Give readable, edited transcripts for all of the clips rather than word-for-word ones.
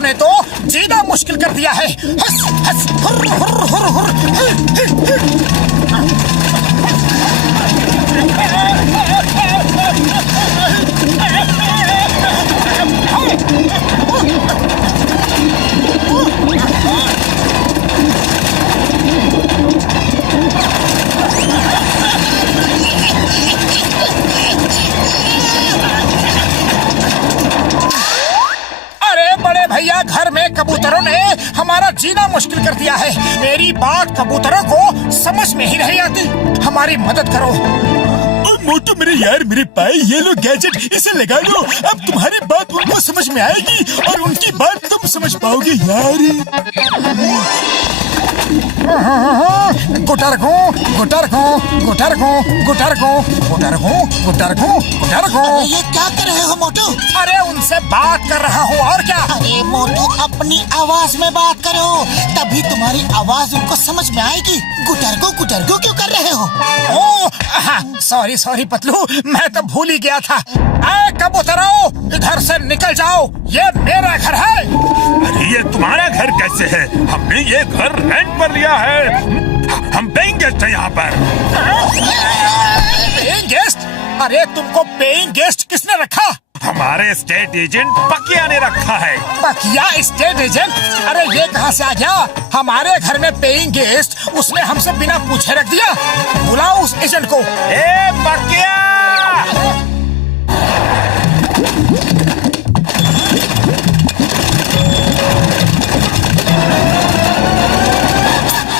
कबूतरों ने तो जीना मुश्किल कर दिया है। हस, हस, हुर, हुर, हुर, हुर। भैया घर में कबूतरों ने हमारा जीना मुश्किल कर दिया है। मेरी बात कबूतरों को समझ में ही नहीं आती। हमारी मदद करो। मोटू मेरे यार, मेरे पाए ये लो गैजेट, इसे लगा लो। अब तुम्हारी बात उनको समझ में आएगी और उनकी बात तुम समझ पाओगे यार। गुटरगू गुटरगू गुटरगू गुटरगू गुटरगू गुटरगू गुटरगू। ये क्या कर रहे हो मोटू? अरे उनसे बात कर रहा हूँ और क्या। अरे मोटू अपनी आवाज में बात करो, तभी तुम्हारी आवाज उनको समझ में आएगी। गुटरगू गुटरगू क्यों कर रहे हो? ओह हाँ, सॉरी सॉरी पतलू, मैं तो भूल ही गया था। ऐ कबूतरों, इधर से निकल जाओ, ये मेरा घर है। अरे ये तुम्हारा घर कैसे है? हमने ये घर रेंट पर लिया है। हम पेइंग गेस्ट हैं यहाँ पर। Paying guest? अरे तुमको पेइंग गेस्ट किसने रखा? हमारे स्टेट एजेंट पकिया ने रखा है। पकिया स्टेट एजेंट? अरे ये कहाँ से आ गया? हमारे घर में पेइंग गेस्ट उसने हमसे बिना पूछे रख दिया। बुलाओ उस एजेंट को। ए पकिया!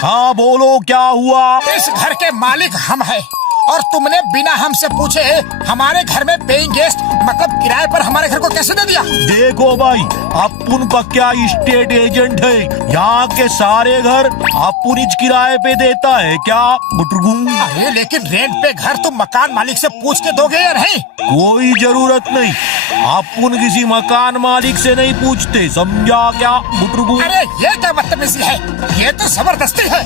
हाँ बोलो, क्या हुआ? इस घर के मालिक हम हैं और तुमने बिना हमसे पूछे हमारे घर में पेइंग गेस्ट मतलब किराए पर हमारे घर को कैसे दे दिया? देखो भाई, अपुन पक्या स्टेट एजेंट है। यहाँ के सारे घर अपुन किराए पे देता है क्या बुटरगू? अरे लेकिन रेंट पे घर तुम मकान मालिक से पूछ के दोगे या नहीं? कोई जरूरत नहीं, अपुन किसी मकान मालिक से नहीं पूछते, समझा क्या बुटरगू? अरे ये क्या बदतमीजी है? ये तो जबरदस्ती है।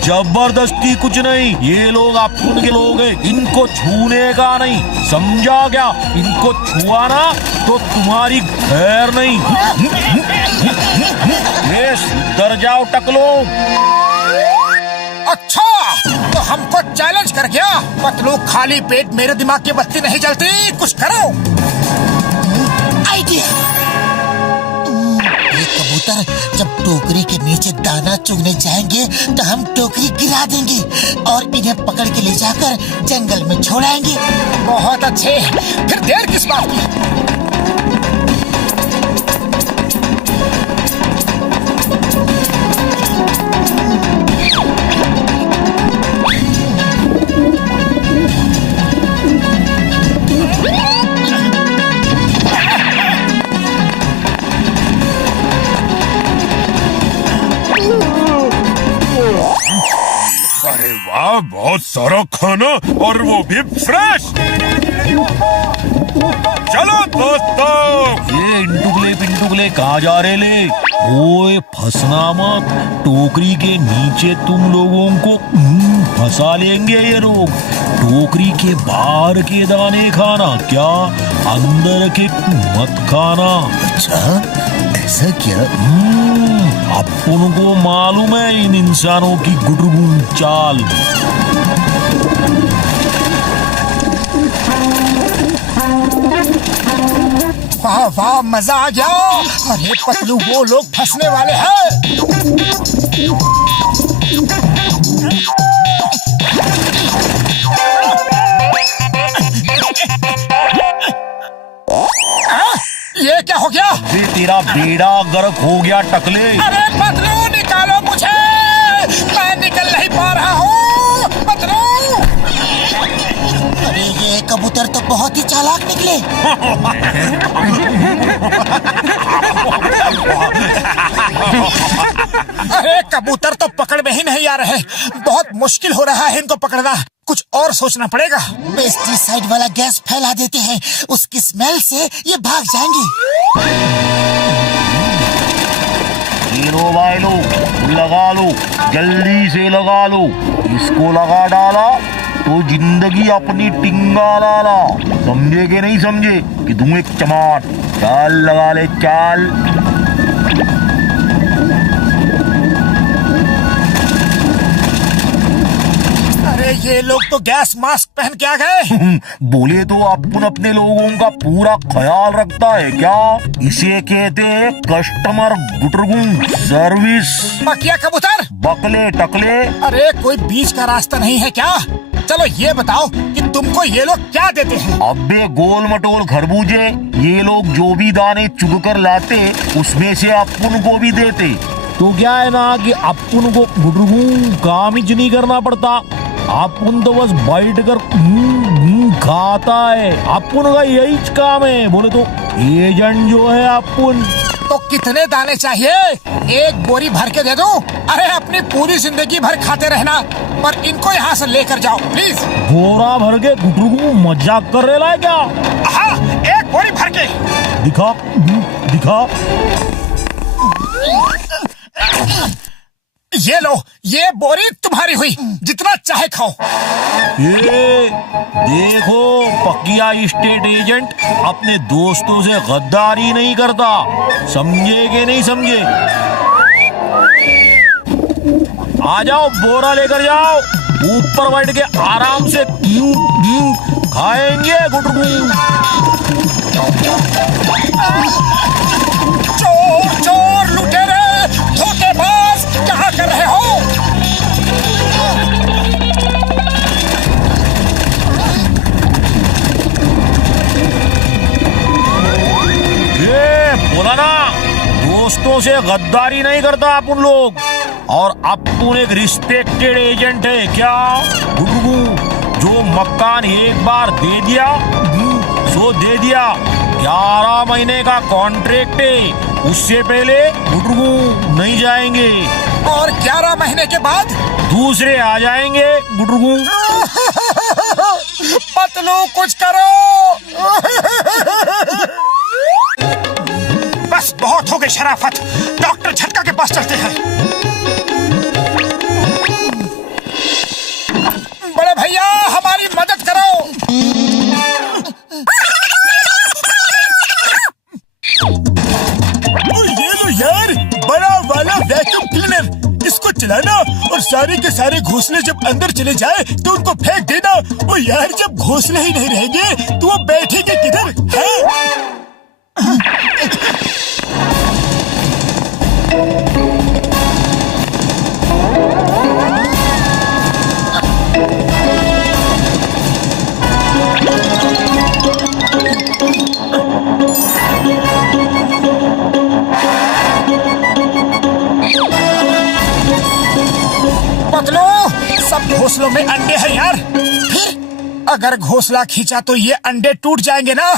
जबरदस्ती कुछ नहीं, ये लोग अपुन के लोग हैं, इनको छूने का नहीं, समझा क्या? इनको छुआना तो तुम्हारी खैर नहीं। ये सुधर जाओ टकलो। अच्छा तो हमको चैलेंज कर गया? पतलू खाली पेट मेरे दिमाग की बत्ती नहीं जलती, कुछ करो। आइडिया। ये कबूतर जब टोकरी के नीचे दाना चुगने जाएंगे तो हम टोकरी गिरा देंगे और इन्हें पकड़ के ले जाकर जंगल में छोड़ाएंगे। बहुत अच्छे, फिर देर किस बात की? अरे वाह, बहुत सारा खाना और वो भी फ्रेश। चलो दोस्तों। ये इंटुगले कहाँ जा रहे ले? ओए फंसना मत, टोकरी के नीचे तुम लोगों को फंसा लेंगे ये लोग। टोकरी के बाहर के दाने खाना, क्या अंदर के मत खाना। अच्छा ऐसा क्या? अपन को मालूम है इन इंसानों की गुटरगुन चाल। वाह वाह, मजा आ गया। अरे पतलू, वो लोग फंसने वाले हैं। ये क्या हो गया? ये तेरा बेड़ा गर्क हो गया टकले। अरे पतलू निकालो मुझे, मैं निकल नहीं पा रहा हूँ। पतलू! अरे ये कबूतर तो बहुत ही चालाक निकले। अरे कबूतर तो पकड़ में ही नहीं आ रहे, बहुत मुश्किल हो रहा है इनको पकड़ना। कुछ और सोचना पड़ेगा। पेस्टिसाइड वाला गैस फैला देते हैं, उसकी स्मेल से ये भाग जाएंगे। लो भाई लो, लगा लो, जल्दी से लगा लो। इसको लगा डाला तो जिंदगी अपनी टिंगा डाला। समझे कि नहीं समझे कि दूं एक चमाट। चाल लगा ले चाल। अरे ये लोग तो गैस मास्क पहन के आ गए। बोले तो अपन अपने लोगों का पूरा ख्याल रखता है क्या? इसे कहते हैं कस्टमर गुटरगू सर्विस। मकिया कबूतर, बकले टकले। अरे कोई बीच का रास्ता नहीं है क्या? चलो ये बताओ कि तुमको ये लोग क्या देते हैं? अबे गोल मटोल खरबूजे, ये लोग जो भी दाने चुग कर लाते उसमें से अपन को भी देते। तो क्या है ना कि अपन को गुटरगू काम ही नहीं करना पड़ता। अपन तो बस बैठ कर खाता है। अपन का यही काम है। बोले तो एजेंट जो है अपन। तो कितने दाने चाहिए? एक बोरी भर के दे दो। अरे अपनी पूरी जिंदगी भर खाते रहना, पर इनको यहाँ से लेकर जाओ प्लीज। बोरा भर के गुटरगू मजाक कर रहे है क्या? हाँ, एक बोरी भर के। दिखा दिखा। ये लो, ये बोरी तुम्हारी हुई, जितना चाहे खाओ। ये देखो, पकिया स्टेट एजेंट अपने दोस्तों से गद्दारी नहीं करता। समझे कि नहीं समझे? आ जाओ, बोरा लेकर जाओ। ऊपर बैठ के आराम से खाएंगे गुटरगू। चोर चोर लुटेरे धोखेबाज, क्या कर रहे हो? ये बोला ना, दोस्तों से गद्दारी नहीं करता अपन लोग। और अपन एक रिस्पेक्टेड एजेंट है क्या गुटरगू? जो मकान एक बार दे दिया सो दे दिया। 11 महीने का कॉन्ट्रैक्ट है, उससे पहले गुटरगू नहीं जाएंगे। और 11 महीने के बाद दूसरे आ जाएंगे गुटरगू। पतलू कुछ करो। बस बहुत हो गई शराफत। डॉक्टर झटका के पास चलते हैं। बड़े भैया, हमारी मदद करो। ये लो यार, बड़ा वाला वैक्यूम क्लीनर। इसको चलाना और सारे के सारे घोंसले जब अंदर चले जाए तो उनको फेंक देना। और यार, जब घोंसले ही नहीं रहेंगे तो वो बैठेंगे किधर है? पतलू, सब घोंसलों में अंडे हैं यार। फिर अगर घोंसला खींचा तो ये अंडे टूट जाएंगे ना।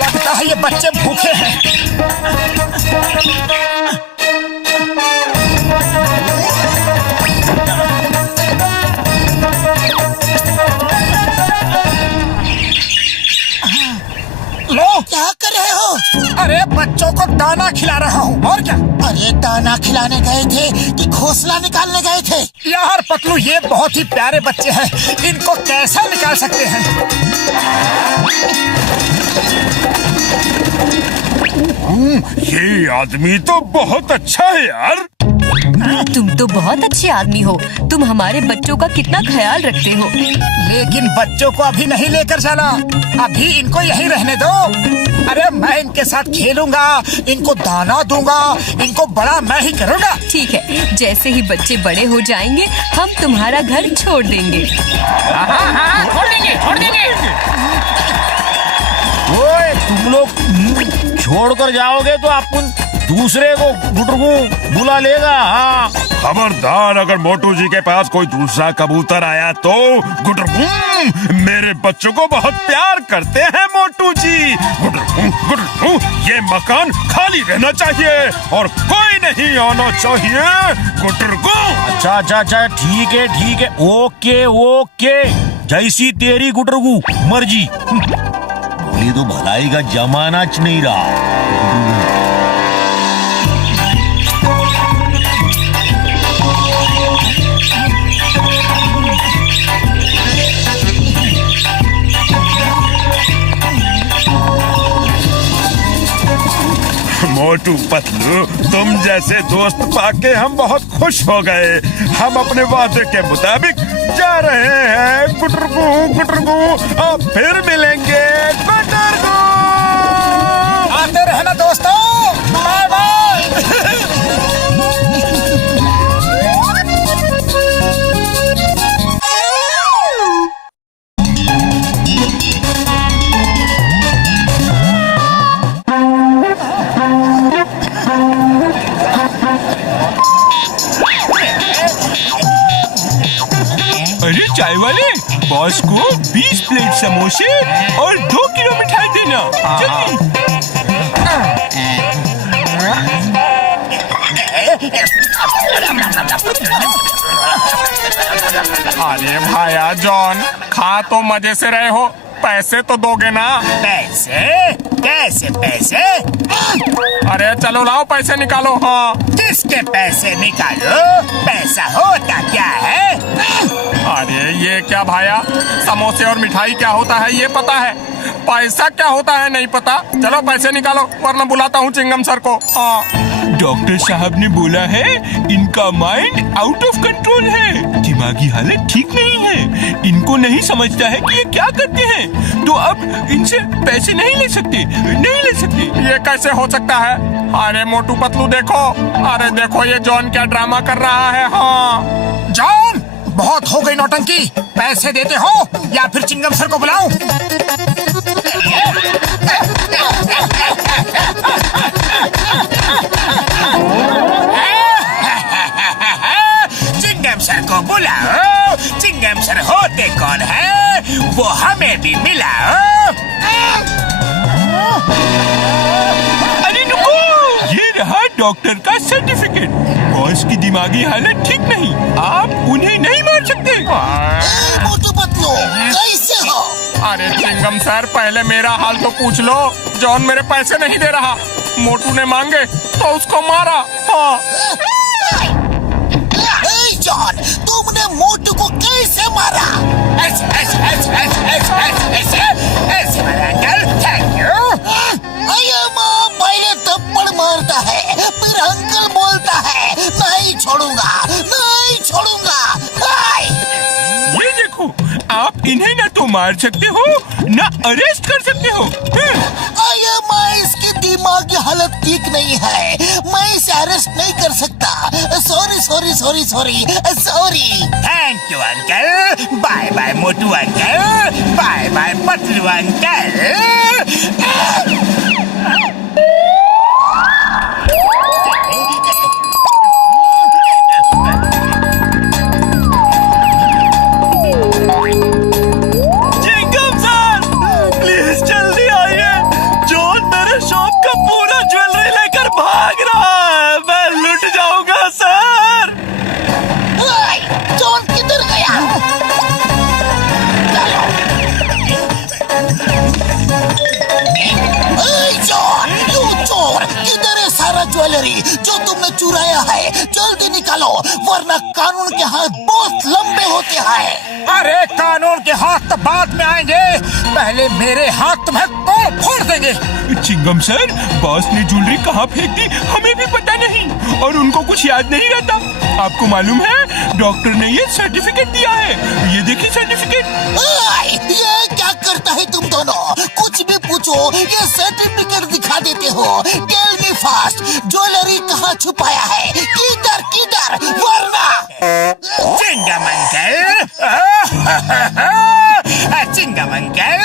लगता है ये बच्चे भूखे हैं। लो, क्या कर रहे हो? अरे बच्चों को दाना खिला रहा हूँ, और क्या? अरे दाना खिलाने गए थे कि घोंसला निकालने गए थे? यार पतलू, ये बहुत ही प्यारे बच्चे हैं, इनको कैसा निकाल सकते हैं? ये आदमी तो बहुत अच्छा है यार। तुम तो बहुत अच्छे आदमी हो। तुम हमारे बच्चों का कितना ख्याल रखते हो। लेकिन बच्चों को अभी नहीं लेकर जाना, अभी इनको यहीं रहने दो। अरे मैं इनके साथ खेलूंगा, इनको दाना दूंगा, इनको बड़ा मैं ही करूंगा। ठीक है, जैसे ही बच्चे बड़े हो जाएंगे हम तुम्हारा घर छोड़ देंगे। छोड़ देंगे, छोड़ देंगे। ओए, तुम लोग छोड़कर जाओगे तो अपन दूसरे को गुटरगू बुला लेगा। हाँ, खबरदार, अगर मोटू जी के पास कोई दूसरा कबूतर आया तो गुटरगू, मेरे बच्चों को बहुत प्यार करते हैं मोटू जी। गुटरगू गुटरगू, ये मकान खाली रहना चाहिए और कोई नहीं आना चाहिए। गुटरगू। अच्छा अच्छा अच्छा, ठीक है, ओके ओके, जैसी तेरी गुटरगू मर्जी। बोली तो भलाई का जमाना च नहीं रहा। मोटू पतलू, तुम जैसे दोस्त पाके हम बहुत खुश हो गए। हम अपने वादे के मुताबिक जा रहे हैं गुटरगू। अब फिर मिलेंगे गुटरगू। आते रहना दोस्तों, बाय बाय। अरे चाय वाले, बॉस को 20 प्लेट समोसे और 2 किलो मिठाई देना जल्दी। अरे भाया जॉन, खा तो मजे से रहे हो, पैसे तो दोगे ना? पैसे? कैसे पैसे? अरे चलो लाओ पैसे निकालो। हाँ किसके पैसे निकालो? पैसा होता क्या है? अरे ये क्या भाया, समोसे और मिठाई क्या होता है ये पता है, पैसा क्या होता है नहीं पता। चलो पैसे निकालो वरना बुलाता हूँ चिंगम सर को। हाँ डॉक्टर साहब ने बोला है इनका माइंड आउट ऑफ कंट्रोल है, दिमागी हालत ठीक नहीं है, इनको नहीं समझता है कि ये क्या करते हैं, तो अब इनसे पैसे नहीं ले सकते। ये कैसे हो सकता है? अरे मोटू पतलू देखो, अरे देखो ये जॉन क्या ड्रामा कर रहा है। हाँ जॉन, बहुत हो गई नौटंकी। पैसे देते हो या फिर चिंगम सर को बुलाऊं? चिंगम सर को बुलाओ। चिंगम सर होते कौन है वो हमें भी मिलाओ। अरे रुको, ये रहा डॉक्टर का सर्टिफिकेट। बॉस की दिमागी हालत ठीक नहीं, आप उन्हें नहीं मार सकते। मोटू पतलू, कैसे हो? अरे चिंगम सर, पहले मेरा हाल तो पूछ लो। जॉन मेरे पैसे नहीं दे रहा, मोटू ने मांगे तो उसको मारा। हाँ जॉन, तुमने मोटू को कैसे मारा? ऐसे मारा अंकल। Thank you. अये माँ, पहले थप्पड़ मारता है फिर अंकल बोलता है। नहीं छोड़ूंगा। हाय। ये देखो, आप इन्हें ना तो मार सकते हो ना अरेस्ट कर सकते हो। अये माँ, इसकी दिमागी हालत ठीक नहीं है, मैं इसे अरेस्ट नहीं कर सकता। Sorry. Thank you uncle. Bye bye Motu uncle. Bye bye Patlu uncle. Chingum sir, please जल्दी आइए। जॉन मेरे शॉप का पूरा ज्वेलरी लेकर भाग रहा है, मैं लुट जाऊंगा सर। जॉन किधर गया? जॉन, यू चोर, किधर है सारा ज्वेलरी जो तुमने चुराया है? जल्दी निकालो वरना कानून के हाथ बहुत लंबे होते हैं। अरे कानून के हाथ तो बाद में आएंगे, पहले मेरे हाथ तुम्हें तोड़ फोड़ देंगे। चिंगम सर, बॉस ने ज्वेलरी कहाँ फेंक दी हमें भी पता नहीं, और उनको कुछ याद नहीं रहता। आपको मालूम है डॉक्टर ने ये सर्टिफिकेट दिया है, ये देखिए सर्टिफिकेट। ये क्या करता है तुम दोनों? कुछ भी पूछो ये सर्टिफिकेट दिखा देते हो। टेल मी फास्ट, ज्वेलरी कहाँ छुपाया है? किधर वरना। चिंगम अंकल। चिंगम अंकल।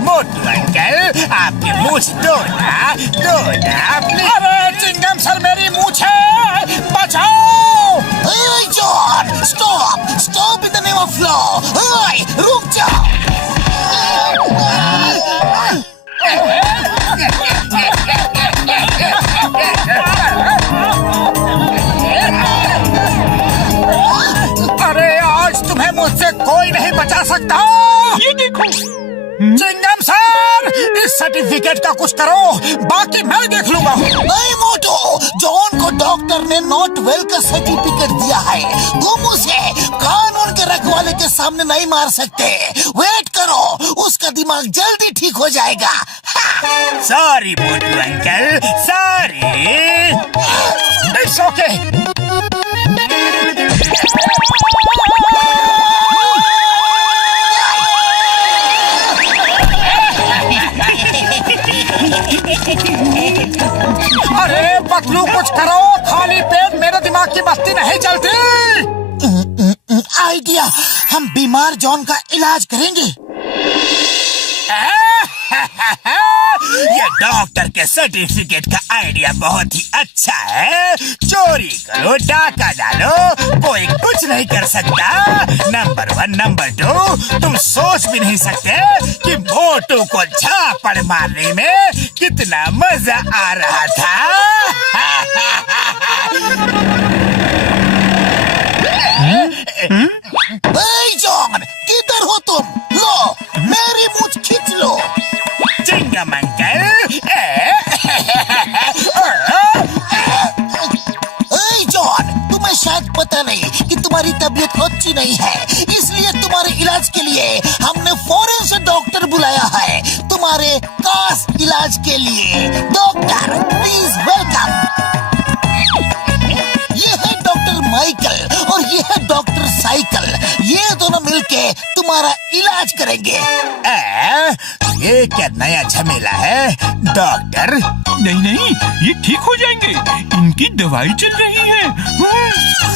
मोटू अंकल, आपकी मूछ दो ना प्लीज। अरे चिंगम सर, मेरी मूछ है, बचाओ। John, stop in the name of law. रुक जाओ। अरे आज तुम्हें मुझसे कोई नहीं बचा सकता। ये देखो। चिंगम सर, इस सर्टिफिकेट का कुछ करो, बाकी मैं देख लूंगा। नहीं मोटू, जॉन को डॉक्टर ने नॉट वेल का सर्टिफिकेट दिया है, तुम उसे कानून के ट्रक वाले के सामने नहीं मार सकते। वेट करो, उसका दिमाग जल्दी ठीक हो जाएगा। Sorry Motu uncle, sorry. It's okay. अरे पतलू कुछ करो, खाली पेट मेरे दिमाग की बत्ती नहीं चलती। आइडिया, हम बीमार जॉन का इलाज करेंगे। ये डॉक्टर के सर्टिफिकेट का आइडिया बहुत ही अच्छा है। चोरी करो, डाका डालो, कोई कुछ नहीं कर सकता। नंबर 1, नंबर 2, तुम सोच भी नहीं सकते कि मोटू को झापड़ मारने में कितना मजा आ रहा था। जॉन, किधर हो तुम? लो, मेरी मूंछ खींच लो। चिंगम अंकल। जॉन, तुम्हें शायद पता नहीं कि तुम्हारी तबीयत अच्छी नहीं है, इसलिए तुम्हारे इलाज के लिए हमने फौरन से डॉक्टर बुलाया है। तुम्हारे खास इलाज के लिए डॉक्टर, प्लीज वेलकम। ये है डॉक्टर माइकल और ये है डॉक्टर साइकिल। ये दोनों मिलके तुम्हारा इलाज करेंगे। ये क्या नया झमेला है डॉक्टर? नहीं नहीं, ये ठीक हो जाएंगे। इनकी दवाई चल रही है।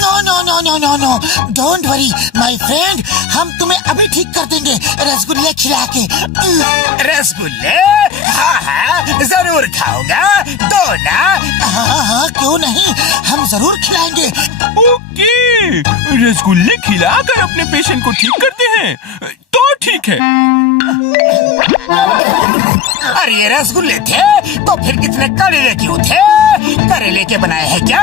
No no no no no no, don't worry my friend, हम तुम्हें अभी ठीक कर देंगे रसगुल्ले खिला के। रसगुल्ले? हाँ हाँ, जरूर खाऊंगा। दो ना? हाँ हाँ, क्यों नहीं, हम जरूर खिलाएंगे। ओके, रसगुल्ले खिलाकर अपने पेशेंट को ठीक करते हैं तो ठीक है। अरे ये रसगुल्ले थे तो फिर कितने करेले क्यों थे? करेले के बनाए हैं क्या?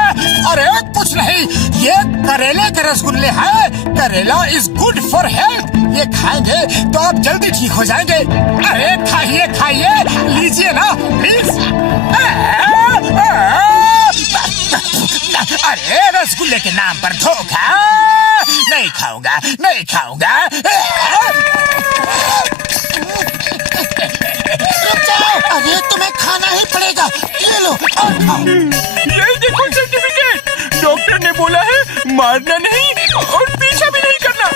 अरे कुछ नहीं, ये करेले के रसगुल्ले हैं। करेला इज गुड फॉर हेल्थ। ये खाएंगे तो आप जल्दी ठीक हो जाएंगे। अरे खाइए खाइए, लीजिए ना प्लीज। अरे रसगुल्ले के नाम पर धोखा। नहीं खाऊंगा, नहीं खाऊंगा। अरे तुम्हें खाना ही पड़ेगा, ये लो और खाओ। ये देखो सर्टिफिकेट, डॉक्टर ने बोला है मारना नहीं और पीछा भी नहीं करना।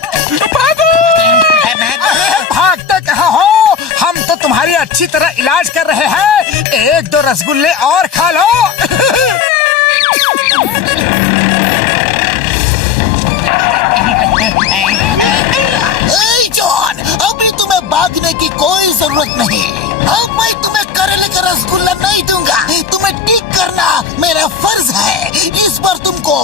भागो! भागते कहाँ हो? हम तो तुम्हारी अच्छी तरह इलाज कर रहे हैं। 1-2 रसगुल्ले और खा लो। जॉन, अभी तुम्हें भागने की कोई जरूरत नहीं। अब मैं तुम्हें करेले का रसगुल्ला नहीं दूंगा। तुम्हें ठीक करना मेरा फर्ज है। इस बार तुमको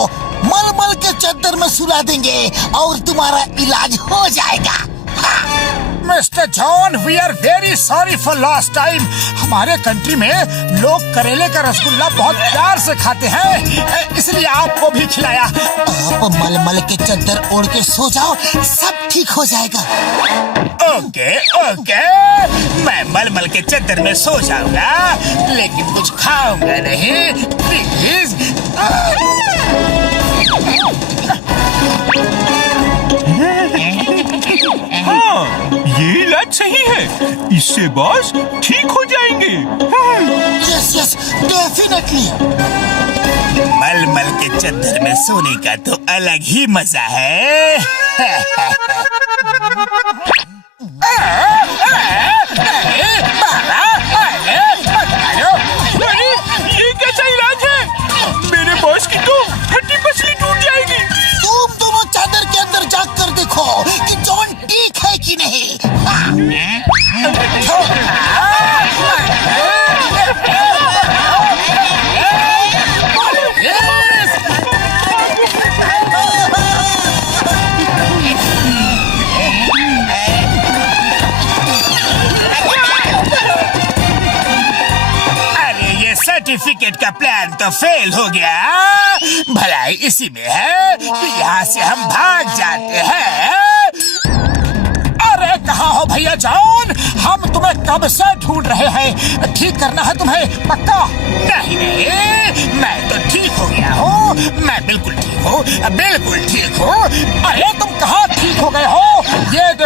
मलमल के चद्दर में सुला देंगे और तुम्हारा इलाज हो जाएगा। Mister John, we are very sorry for last time. हमारे कंट्री में लोग करेले का रसगुल्ला बहुत प्यार से खाते हैं, इसलिए आपको भी खिलाया। आप मलमल के चद्दर ओढ़ के सो जाओ, सब ठीक हो जाएगा। ओके ओके, मैं मलमल के चद्दर में सो जाऊंगा, लेकिन कुछ खाऊंगा नहीं, प्लीज। हाँ, ये इलाज सही है। इससे बॉस ठीक हो जाएंगे। Yes yes, definitely. मलमल के चद्दर में सोने का तो अलग ही मजा है। अरे, ये कैसा इलाज है? मेरे बॉस की तो हड्डी पसली टूट जाएगी। तुम दोनों चादर के अंदर जाग कर देखो कि जॉन ठीक है कि नहीं। सर्टिफिकेट का प्लान तो फेल हो गया। भलाई इसी में है कि यहाँ से हम भाग जाते हैं। अरे कहाँ हो भैया जॉन? हम तुम्हें कब से ढूंढ रहे हैं। ठीक करना है तुम्हें पक्का? नहीं नहीं, मैं तो ठीक हो गया हूँ। मैं बिल्कुल ठीक हूँ, बिल्कुल ठीक हूँ। अरे तुम कहाँ ठीक हो गए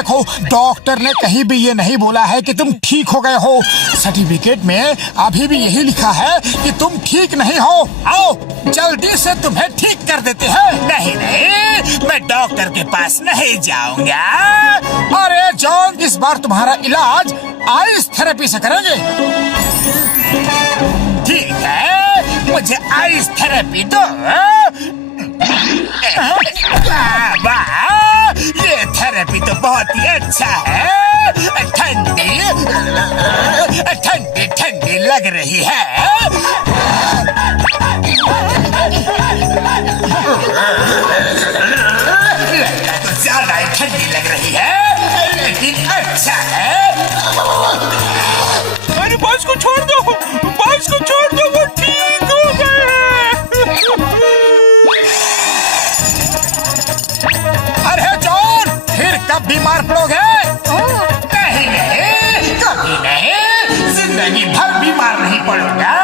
देखो, डॉक्टर ने कहीं भी ये नहीं बोला है कि तुम ठीक हो गए हो। सर्टिफिकेट में अभी भी यही लिखा है कि तुम ठीक नहीं हो। आओ जल्दी से तुम्हें ठीक कर देते हैं। नहीं नहीं, मैं डॉक्टर के पास नहीं जाऊंगा। अरे जॉन, इस बार तुम्हारा इलाज आइस थेरेपी से करेंगे। ठीक है, मुझे आइस थेरेपी दो। वाह, ये थेरेपी तो बहुत ही अच्छा है। ठंडी ठंडी ठंडी लग रही है। तो ज्यादा ही ठंडी लग रही है, लेकिन अच्छा है। अरे बॉस को छोड़ दो, बॉस को छोड़ दो, वो ठीक हो गए। अरे जॉन, फिर कब बीमार पड़ोगे? नहीं नहीं, कभी नहीं, जिंदगी भर बीमार नहीं पड़ूंगा।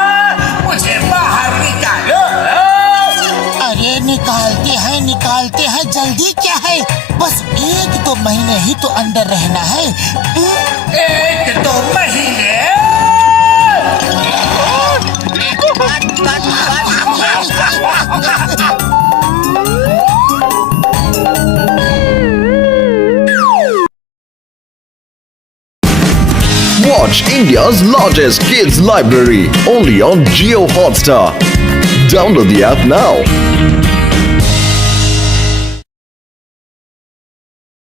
मुझे बाहर निकालो। अरे निकालते हैं, जल्दी क्या है? बस 1-2 महीने ही तो अंदर रहना है। 1-2 महीने? Watch India's largest kids library only on Jio Hotstar. Download the app now.